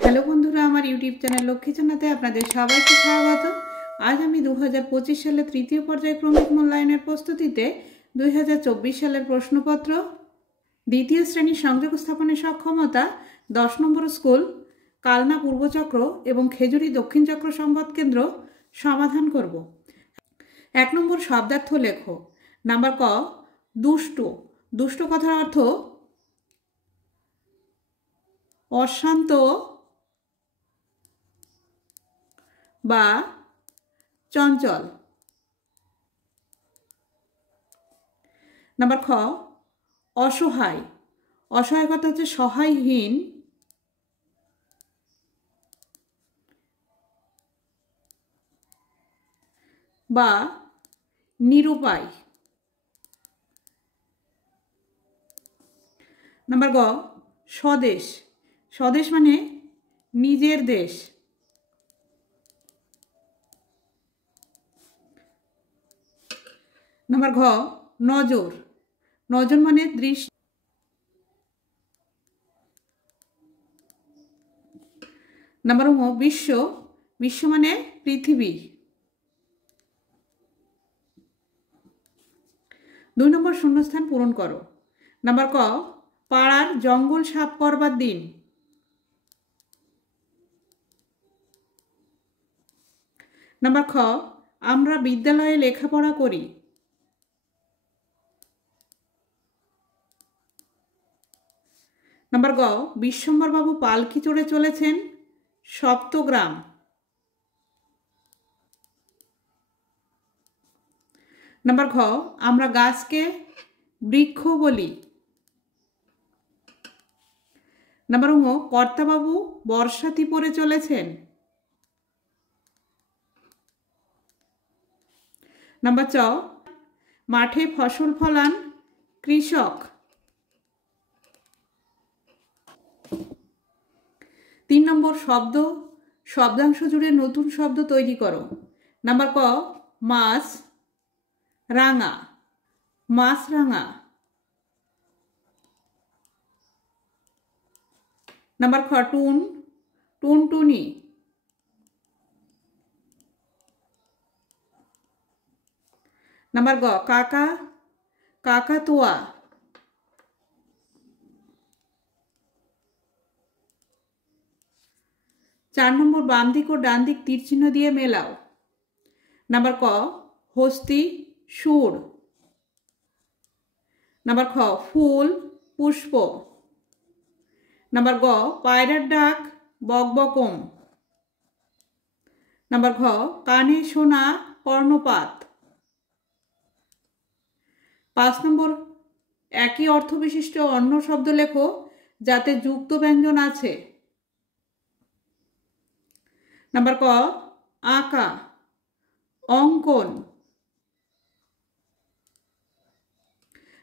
Hello বন্ধুরা, আমার YouTube channel Lakshmi জানাতে আপনাদের সবাইকে স্বাগত। আজ আমি 2025 সালে তৃতীয় পর্যায়ে ক্রমিক মূল্যায়নের প্রস্তুতিতে 2024 সালের প্রশ্নপত্র, দ্বিতীয় শ্রেণীর সংযোগ স্থাপনের সক্ষমতা, 10 নম্বর স্কুল, কালনা পূর্বচক্র এবং খেজুরি দক্ষিণ চক্র সংবাদ কেন্দ্র সমাধান করব। 1 নম্বর শব্দার্থ লেখো। নাম্বার ক, দুষ্ট। দুষ্ট কথার অর্থ অশান্ত বা চঞ্চল। নাম্বার খ, অসহায়। অসহায় কথা হচ্ছে সহায়হীন বা নিরুপায়। নাম্বার গ, স্বদেশ। স্বদেশ মানে নিজের দেশ। নাম্বার ঘ, নজর। নজর মানে দৃষ্টি। নাম্বার ও, বিশ্ব। বিশ্ব মানে পৃথিবী। 2 নম্বর শূন্যস্থান পূরণ করো। নাম্বার ক, পাড়ার জঙ্গল সাফ করবার দিন। নাম্বার খ, আমরা বিদ্যালয়ে লেখাপড়া করি। নাম্বার গ, বিশ্বম্বরবাবু পালকি চড়ে চলেছেন সপ্তগ্রাম। নাম্বার ঘ, আমরা গাছকে বৃক্ষ বলি। নাম্বার ঙ, কর্তাবাবু বর্ষাতি পরে চলেছেন। নাম্বার চ, মাঠে ফসল ফলান কৃষক। 3 নম্বর শব্দাংশ জুড়ে নতুন শব্দ তৈরি করো। নাম্বার ক, মাছ রাঙা। মাছ রাঙা। নাম্বার খ, টুন টুনটুনি। নাম্বার গ, কাকা কাকাতুয়া। চার নম্বর, বাম দিক ও ডান দিক তীর চিহ্ন দিয়ে মেলাও। নাম্বার ক, হস্তি সুর। নাম্বার খ, ফুল পুষ্প। নাম্বার গ, পায়রার ডাক বকবকম। নাম্বার ঘ, কানে শোনা কর্ণপাত। 5 নম্বর, একই অর্থ বিশিষ্ট অন্য শব্দ লেখো যাতে যুক্ত ব্যঞ্জন আছে। নাম্বার ক, আঁকা অঙ্কন।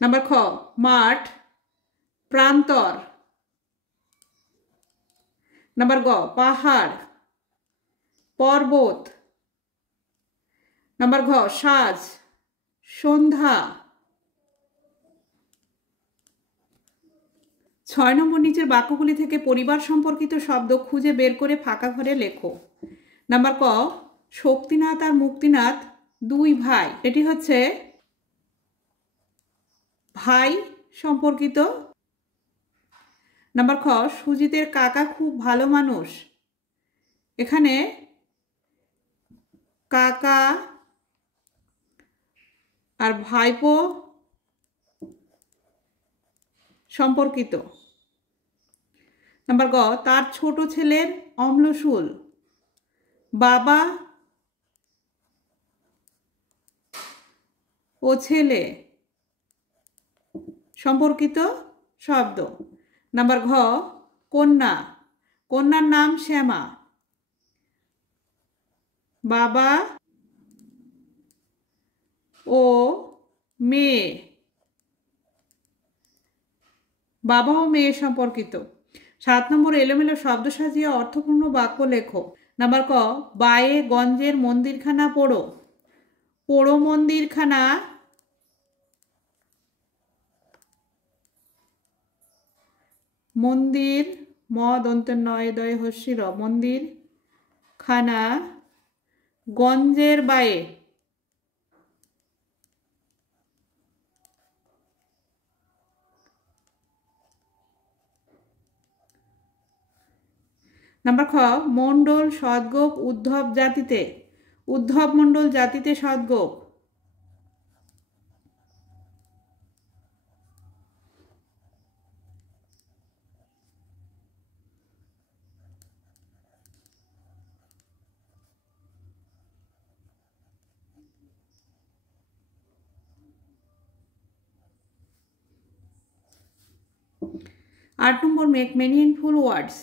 নাম্বার খ, মাঠ প্রান্তর। নাম্বার গ, পাহাড় পর্বত। নাম্বার ঘ, সাজ সন্ধ্যা। 6 নম্বর, নিচের বাক্যগুলি থেকে পরিবার সম্পর্কিত শব্দ খুঁজে বের করে ফাঁকা ঘরে লেখো। নাম্বার ক, শক্তিনাথ আর মুক্তিনাথ 2 ভাই। এটি হচ্ছে ভাই সম্পর্কিত। নাম্বার খ, সুজিতের কাকা খুব ভালো মানুষ। এখানে কাকা আর ভাইপো সম্পর্কিত। নাম্বার গ, তার ছোট ছেলের অম্লশূল। বাবা ও ছেলে সম্পর্কিত শব্দ। নাম্বার ঘ, কন্যা। কন্যার নাম শ্যামা। বাবা ও মেয়ে। বাবা ও মেয়ে সম্পর্কিত। 7 নম্বর, এলোমেলো শব্দ সাজিয়ে অর্থপূর্ণ বাক্য লেখো। নাম্বার ক, বায়ে গঞ্জের মন্দিরখানা পোড়ো। পোড়ো মন্দিরখানা মন্দির ম দন্তের নয় দয় হস্যির মন্দির, খানা গঞ্জের বায়ে। নাম্বার খ মণ্ডল সদ্গোপ উদ্ধব জাতিতে, উদ্ধব মণ্ডল জাতিতে সদ্গোপ। আট নম্বর মেক মিনিংফুল ওয়ার্ডস,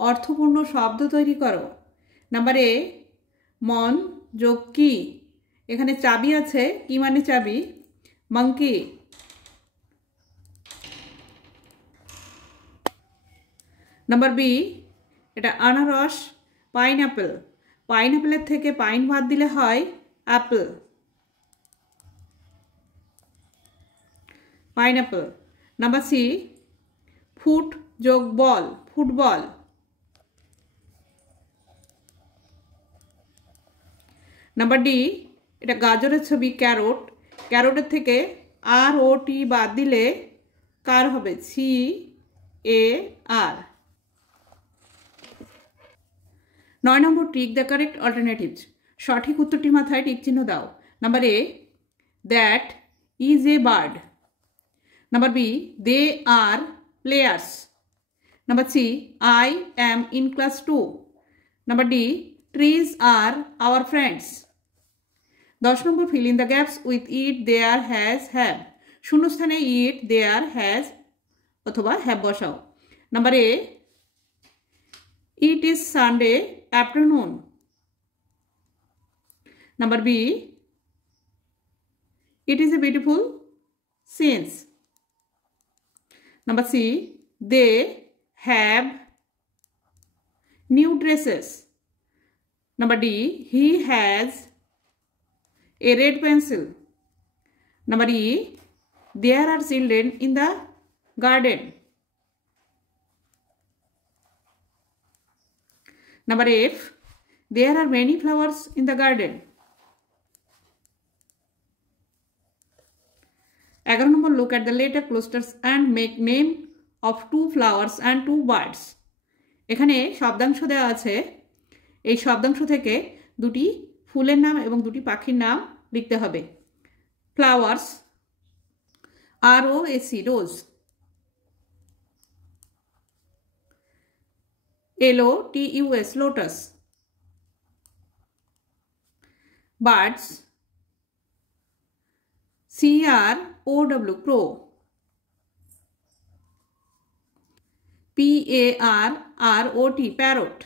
অর্থপূর্ণ শব্দ তৈরি করো। নাম্বার এ মন যোগ কি, এখানে চাবি আছে, কি মানে চাবি, মাংকি। নাম্বার বি এটা আনারস, পাইনঅ্যাপেল, পাইনঅ্যাপেলের থেকে পাইন বাদ দিলে হয় apple, pineapple. Number C foot যোগ বল, ফুটবল। নাম্বার ডি এটা গাজরের ছবি, ক্যারোট, ক্যারোটের থেকে আর ও টি বাদ দিলে কার হবে, সি এ আর। 9 নম্বর টিক দ্য কারেক্ট অল্টারনেটিভস, সঠিক উত্তরটির মাথায় টিক চিহ্ন দাও। Number A that is a bird. Number B they are players. Number C I am in class 2। Number D trees are our friends. 10 নম্বর fill in the gaps with it, there, has, have. শূন্যস্থানে it, there, has অথবা have বসাও। Number A it is Sunday afternoon. Number B it is a beautiful scenes. Number C, they have new dresses. Number D, he has a red pencil. Number E, there are children in the garden. Number F, there are many flowers in the garden. 11 number look at the letter clusters and make name of 2 flowers and 2 birds. এখানে শব্দাংশ দেওয়া আছে, এই শব্দাংশ থেকে দুটি ফুলের নাম এবং দুটি পাখির নাম লিখতে হবে। Flowers R O S C rose, L O T U S lotus. Birds CROW crow, PARROT parrot।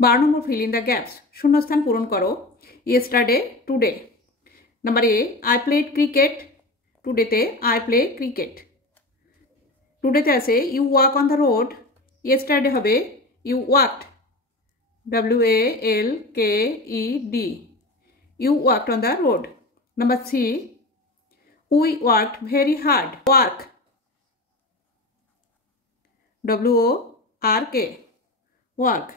12 নম্বর fill in the gaps, শূন্যস্থান পূরণ করো। yesterday, today। Number A I played cricket, টুডেতে I play cricket। টুডেতে আছে you walk on the road, yesterday হবে you walked, WALKED, you walked on the road। Number C, we worked very hard, work, WORK, work।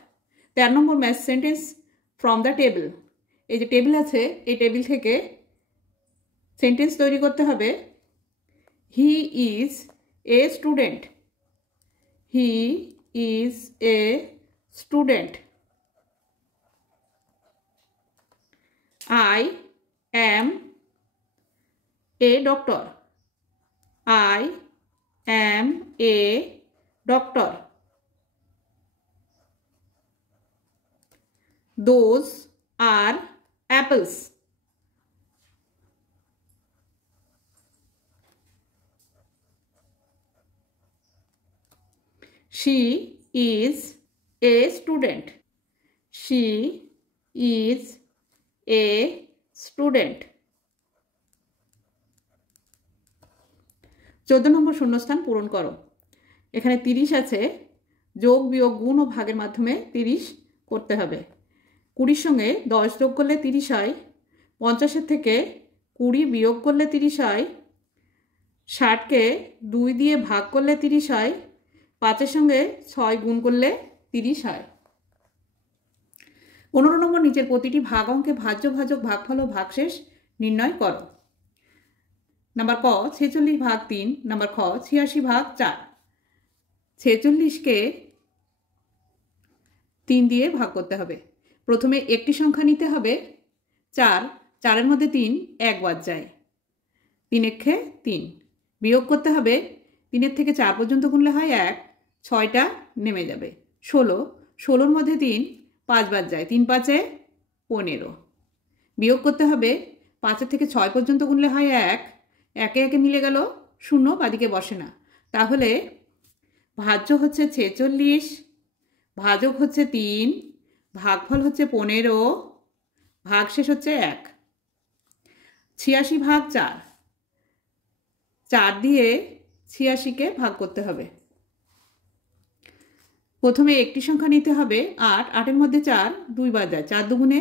13 number match sentence from the table, এই যে table আছে এই table থেকে sentence তৈরি করতে হবে। He is a student, he is a student. I am a doctor, I am a doctor। Those are apples, she is a student, she is a student। 14 নম্বর শূন্যস্থান পূরণ করো। এখানে 30 আছে, যোগ বিয়োগ গুণ ও ভাগের মাধ্যমে 30 করতে হবে। 20 সঙ্গে 10 যোগ করলে 30 হয়, 50 থেকে 20 বিয়োগ করলে 30 হয়, 60কে 2 দিয়ে ভাগ করলে 30 হয়, 5-এর সঙ্গে 6 গুণ করলে 30 হয়। 15 নম্বর, নিচের প্রতিটি ভাগ অঙ্কে ভাজ্য, ভাজক, ভাগফল ও ভাগশেষ নির্ণয় করো। নাম্বার ক 46 ভাগ 3, নাম্বার খ 86 ভাগ 4। 46কে 3 দিয়ে ভাগ করতে হবে। প্রথমে একটি সংখ্যা নিতে হবে 4, 4-এর মধ্যে 3 এক বাদ যায়, 3 একে 3। বিয়োগ করতে হবে, 3-এর থেকে 4 পর্যন্ত গুনলে হয় 1, 6টা নেমে যাবে। 16, 16-র মধ্যে 3 5 বাদ যায়, 3 5-এ 15। বিয়োগ করতে হবে, 5-এর থেকে 6 পর্যন্ত গুনলে হয় 1, একে একে মিলে গেল, 0 বাদিকে বসে না। তাহলে ভাজ্য হচ্ছে 46, ভাজক হচ্ছে 3, ভাগফল হচ্ছে 15, ভাগশেষ হচ্ছে 1। 86 ভাগ 4, 4 দিয়ে 86কে ভাগ করতে হবে। প্রথমে একটি সংখ্যা নিতে হবে 8, 8-এর মধ্যে 4 2 বাদ যায়, 4 দুগুণে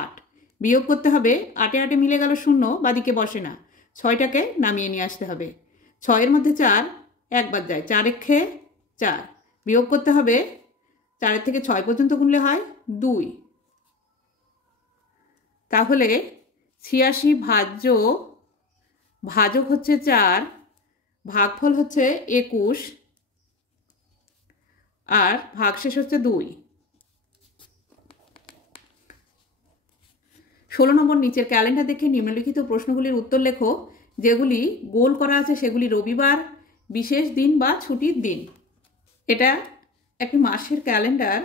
8। বিয়োগ করতে হবে, 8-এ 8-এ মিলে গেল, 0 বাদিকে বসে না, 6টাকে নামিয়ে নিয়ে আসতে হবে। 6-এর মধ্যে 4 এক বাদ যায়, 4 একে 4। বিয়োগ করতে হবে, 4-এর থেকে 6 পর্যন্ত গুনলে হয় 2। তাহলে 86 ভাজ্য, ভাজক হচ্ছে 4, ভাগফল হচ্ছে 21, আর ভাগশেষ হচ্ছে 2। 16 নম্বর, নিচের ক্যালেন্ডার দেখে নিম্নলিখিত প্রশ্নগুলির উত্তর লেখো। যেগুলি গোল করা আছে সেগুলি রবিবার, বিশেষ দিন বা ছুটির দিন। এটা একটি মাসের ক্যালেন্ডার।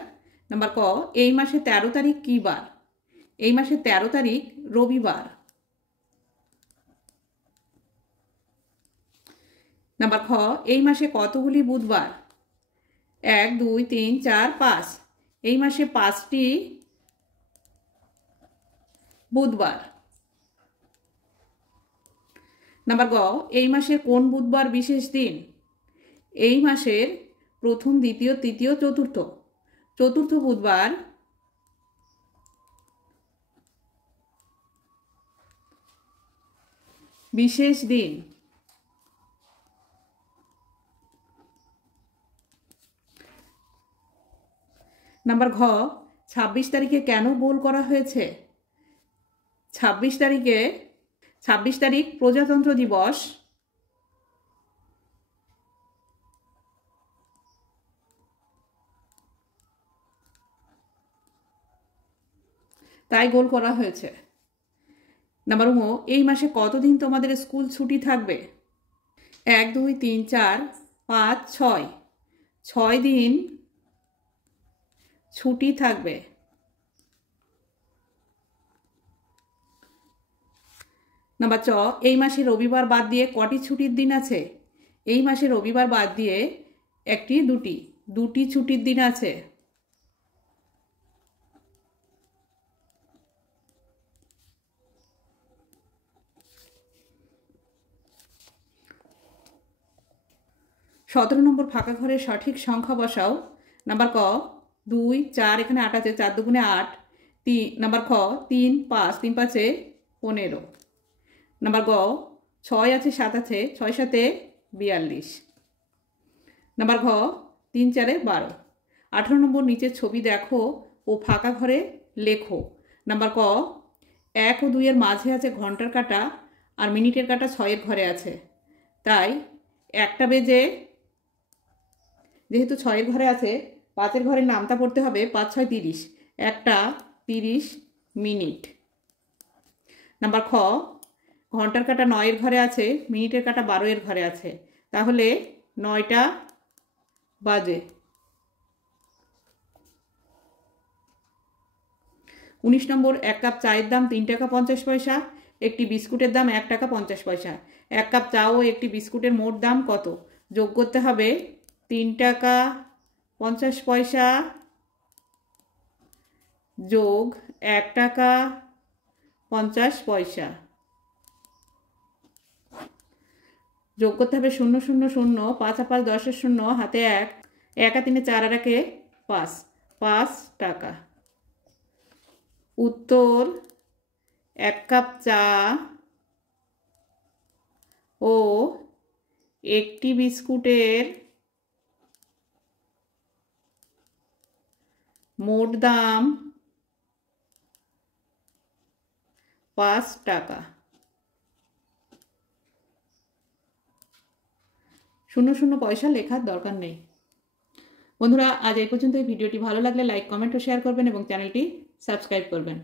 নাম্বার ক এই মাসে 13 তারিখ কী বার? এই মাসের 13 তারিখ রবিবার। নাম্বার খ এই মাসে কতগুলি বুধবার? 1 2 3 4 5। এই মাসে 5টি বুধবার। নাম্বার গ এই মাসের কোন বুধবার বিশেষ দিন? এই মাসের প্রথম, দ্বিতীয়, তৃতীয়, চতুর্থ। চতুর্থ বুধবার বিশেষ দিন। নাম্বার ঘ 26 তারিখে কেন গোল করা হয়েছে? 26 তারিখ প্রজাতন্ত্র দিবস। তাই গোল করা হয়েছে। নাম্বার ও এই মাসে কতদিন তোমাদের স্কুল ছুটি থাকবে? 1 2 3 4 5 6। 6 দিন ছুটি থাকবে। নাম্বার চ এই মাসে রবিবার বাদ দিয়ে কটি ছুটির দিন আছে? এই মাসে রবিবার বাদ দিয়ে 1টি 2টি ছুটির দিন আছে। সতেরো নম্বর, ফাঁকা ঘরের সঠিক সংখ্যা বসাও। নাম্বার ক 2 4, এখানে 8 আছে, 4 দুগুণে 8। নাম্বার খ 3 5, 3 5-এ 15। নাম্বার গ 6 আছে, 7 আছে, 6 7-এ 42। নাম্বার ঘ 3 4-এ 12। 18 নম্বর, নিচের ছবি দেখো ও ফাঁকা ঘরে লেখো। নাম্বার ক 1 ও 2-এর মাঝে আছে ঘন্টার কাঁটা, আর মিনিটের কাঁটা 6-এর ঘরে আছে। তাই 1টা বেজে, যেহেতু 6-এর ঘরে আছে, 5-এর ঘরের নামটা পড়তে হবে। 5 6 30, 1টা 30 মিনিট। নাম্বার খ ঘন্টার কাঁটা 9-এর ঘরে আছে, মিনিটের কাঁটা 12-এর ঘরে আছে। তাহলে 9টা বাজে। 19 নম্বর, 1 কাপ চায়ের দাম 3 টাকা 50 পয়সা, একটি বিস্কুটের দাম 1 টাকা 50 পয়সা। 1 কাপ চা ও একটি বিস্কুটের মোট দাম কত? যোগ করতে হবে 3 টাকা 50 পয়সা যোগ 1 টাকা 50 পয়সা। যোগ করতে হবে 0 0 0, 5 আর 5 10-এর 0, হাতে 1, 1 আর 3 4 আর 1 5, 5 টাকা। উত্তর 1 কাপ চা ও একটি বিস্কুটের মোট দাম 5 টাকা। 00 পয়সা লেখার দরকার নেই। বন্ধুরা, আজ এই পর্যন্ত। এই ভিডিওটি ভালো লাগলে লাইক, কমেন্ট ও শেয়ার করবেন এবং চ্যানেলটি সাবস্ক্রাইব করবেন।